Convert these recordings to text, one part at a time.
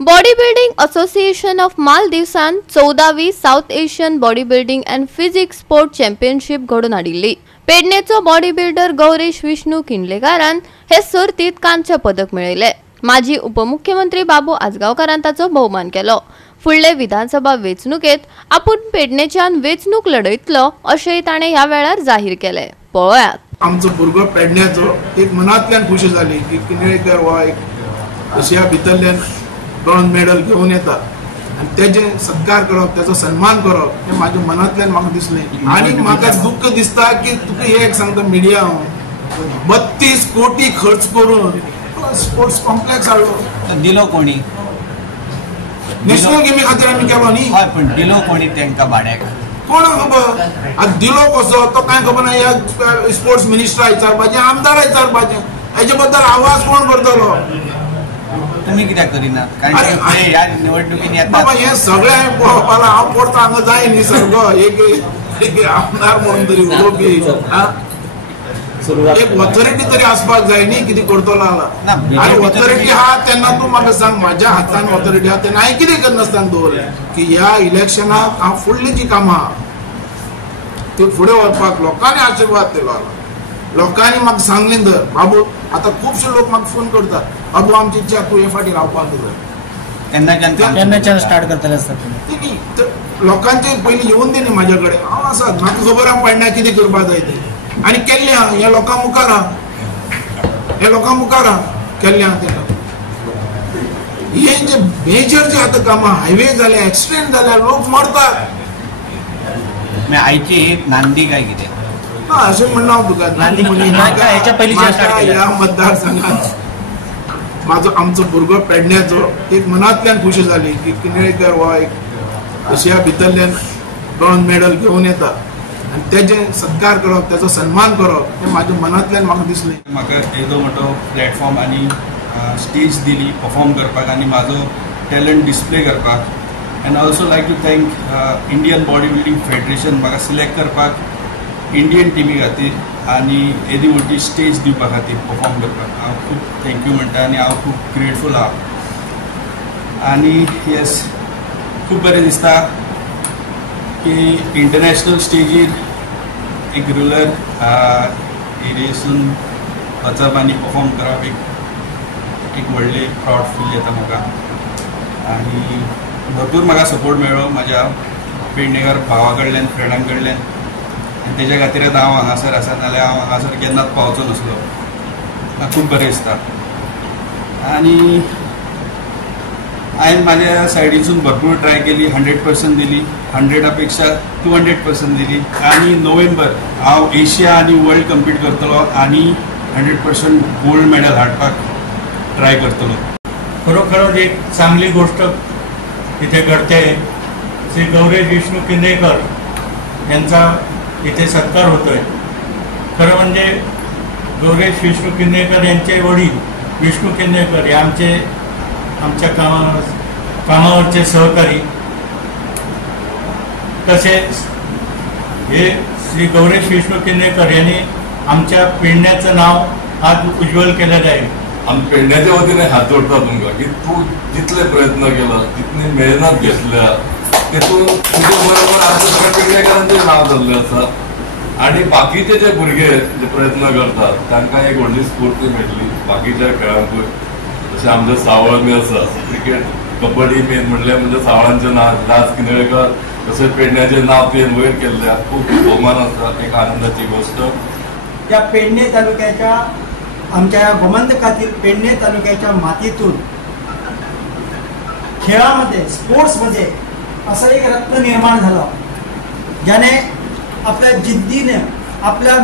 Body building association of मालदीवसान 14वी South Asian body building and physique sport championship घडून हाडिल्ली। पेडणेचो बॉडी बिल्डर गौरेश विष्णू किंडलेकारान हे सर्तीत कांस्य पदक मेळयले। माजी उपमुख्यमंत्री बाबू आजगावकारान ताचो भोवमान केलो। फुडले विधानसभा वेंचणुकेत आपूण पेडणेच्यान वेंचणूक लढयतलो अशेंय ताणें ह्या वेळार जाहीर केले। पळयात। आमचो भुरगो पेडण्याचो एक मनांतल्यान खुशी जाली की किंडलेकर हो एक आशिया भितरल्यान ब्रॉन्झ मेडल घेऊन येता आणि त्याचे सत्कार करप त्याचा सन्मान करप हे माझ्या मनातल्यान म्हाका दिसलें। आणि म्हाका दुःख दिसता की तुका हे एक सांगता मिडिया 32 कोटी खर्च करून स्पोर्ट्स कॉम्प्लेक्स हाडलो। दिलो कोणी? नॅशनल गेमी खातीर आमी केलो न्ही। हय, पण दिलो कोणी तांकां भाड्याक? कोणाक खबर? आतां दिलो कसो तो कांय खबर ना। ह्या स्पोर्ट्स मिनिस्टरा विचारपाचें, आमदारा विचारपाचें, हेचे बद्दल आवाज कोण करतलो? तुम्ही कित्याक करिना? कारण ह्या निवडणुकीन येता बाबा हे सगळें पळोवपाला हांव पडता हांगा जाय न्ही सारको एक आमदार म्हणून तरी उलोवपी एक ऑथॉरिटी तरी आसपाक जाय न्ही कितें करतलो जाल्यार। आनी ऑथॉरिटी आहा तेन्ना तूं म्हाका सांग म्हाज्या हातान ऑथॉरिटी आहा तेन्ना हांवें कितें करनासतना दवरलें की ह्या इलेक्शनाक हांव फुडलीं जी कामां ती फुडें व्हरपाक लोकांनी आशिर्वाद दिलो। लोकांनी म्हाका सांगलें धर बाबू, आतां खुबशे लोक म्हाका फोन करतात, बाबू आमची इच्छा तूं हे फाटी रावपाक जाय। केन्नाच्यान स्टार्ट करतले आसता लोकांचे पयलीं येवन दी न्ही म्हाजे कडेन, हांव आसा म्हाका खबर आहा पडना कितें करपाक जाय तें आनी केल्लें आहा। हे लोकां मुखार आहा, हे लोकां मुखार आहा केल्लें आहा तें। हे जे मेजर जे आतां कामां हायवे जाले, एक्सिडेंट जाल्या, लोक मरतात। आयची नांदी काय कितें अशें म्हणना हांव तुका ह्या मतदारसंघात म्हाजो आमचो भुरगो पेडण्याचो एक मनांतल्यान खुशी जाली की किंडलेकर हो एक आशिया भितरल्यान ब्रॉन्झ मेडल घेऊन येता आणि त्याचे सत्कार करप त्याचा सन्मान करप हे माझ्या मनांतल्यान म्हाका दिसलें। म्हाका येदो मोठो प्लॅटफॉर्म आनी स्टेज दिली परफॉर्म करपाक आनी म्हाजो टॅलंट डिस्प्ले करपाक। And also like to thank Indian body building federation म्हाका सिलेक्ट करपाक इंडियन टीमी खातीर आनी येदी मोठी स्टेज दिवपा खातीर परफॉर्म करपाक हांव खूब थँक्यू म्हणटा आनी हांव खूब ग्रेटफूल आहा। आनी येस खूब बरें दिसता की इंटरनॅशनल स्टेजीर एक रुरल एरियेसून वचप आनी परफॉर्म करप एक व्हडलें प्राउड फील येता म्हाका। आनी भरपूर म्हाका सपोर्ट मेळ्ळो म्हाज्या पेडणेकर भावा कडल्यान, फ्रेंडां कडल्यान, आनी तेज्या खातीरच हांव हांगासर आसा, नाल्यार हांव हांगासर केन्नाच पावचो नासलो। म्हाका खूब बरें दिसता। आनी हांवें म्हाज्या सायडीसून भरपूर ट्राय केली, 100% दिली, 100 पेक्षा 200% दिली। आनी नोव्हेंबर हांव एशिया आनी वर्ल्ड कम्पीट करतलो आनी 100% गोल्ड मेडल हाडपाक ट्राय करतलो। खरोखरच एक चांगली गोष्ट इथे घडते। श्री गौरेश विष्णू किंडलेकर यांचा इथे सत्कार होतोय। खरं म्हणजे गौरेश विष्णू किंडलेकर यांचे वडील विष्णू किंडलेकर हे आमच्या कामावरचे सहकारी, तसेच हे श्री गौरेश विष्णू किंडलेकर यांनी आमच्या पेडण्याचं नाव आज उज्ज्वल केलेलं आहे। आम्ही पेडण्याच्या वतीने हात जोडता तुमका की तू जितले प्रयत्न केला, जितली मेहनत घेतल्या तेतून तुझ्या बरोबर आज सगळ्या पेडणेकरांचे नाव जाल्लें आसा। आणि बाकीचे जे भुरगे जे प्रयत्न करतात तांकां एक व्हडली स्फूर्ती मेळटली बाकीच्या खेळांकूय। जशें आमचे सावळ आसा क्रिकेट, कबड्डी मेन म्हणल्यार म्हणजे सावळांचें नांव दास किंडलेकर, तशेंच पेडण्याचें नांव तुवें वयर केल्लें खूब भोवमान आसा, एक आनंदाची गोष्ट। त्या पेडणे तालुक्याच्या आमच्या गोमंतकातील पेडणे तालुक्याच्या मातीतून खेळामध्ये, स्पोर्ट्समध्ये असं एक रत्न निर्माण झालं ज्याने आपल्या जिद्दीने, आपल्या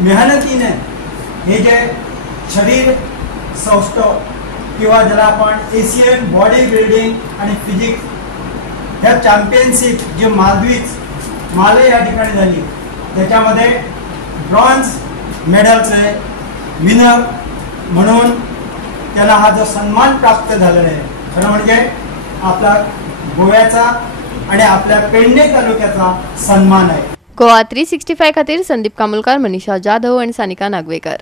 मेहनतीने हे जे शरीर सौष्ठव किंवा ज्याला आपण एशियन बॉडी बिल्डिंग आणि फिजिक्स ह्या चॅम्पियनशिप जे माले या ठिकाणी झाली त्याच्यामध्ये ब्रॉन्झ मेडलचे विनर म्हणून त्याला हा जो सन्मान प्राप्त झालेला आहे, खरं म्हणजे आपला गोव्याचा आणि आपल्या पेडणे तालुक्याचा सन्मान आहे। गोवा 365 खातीर संदीप कामुलकार, मनीषा जाधव आणि सानिका नागवेकर।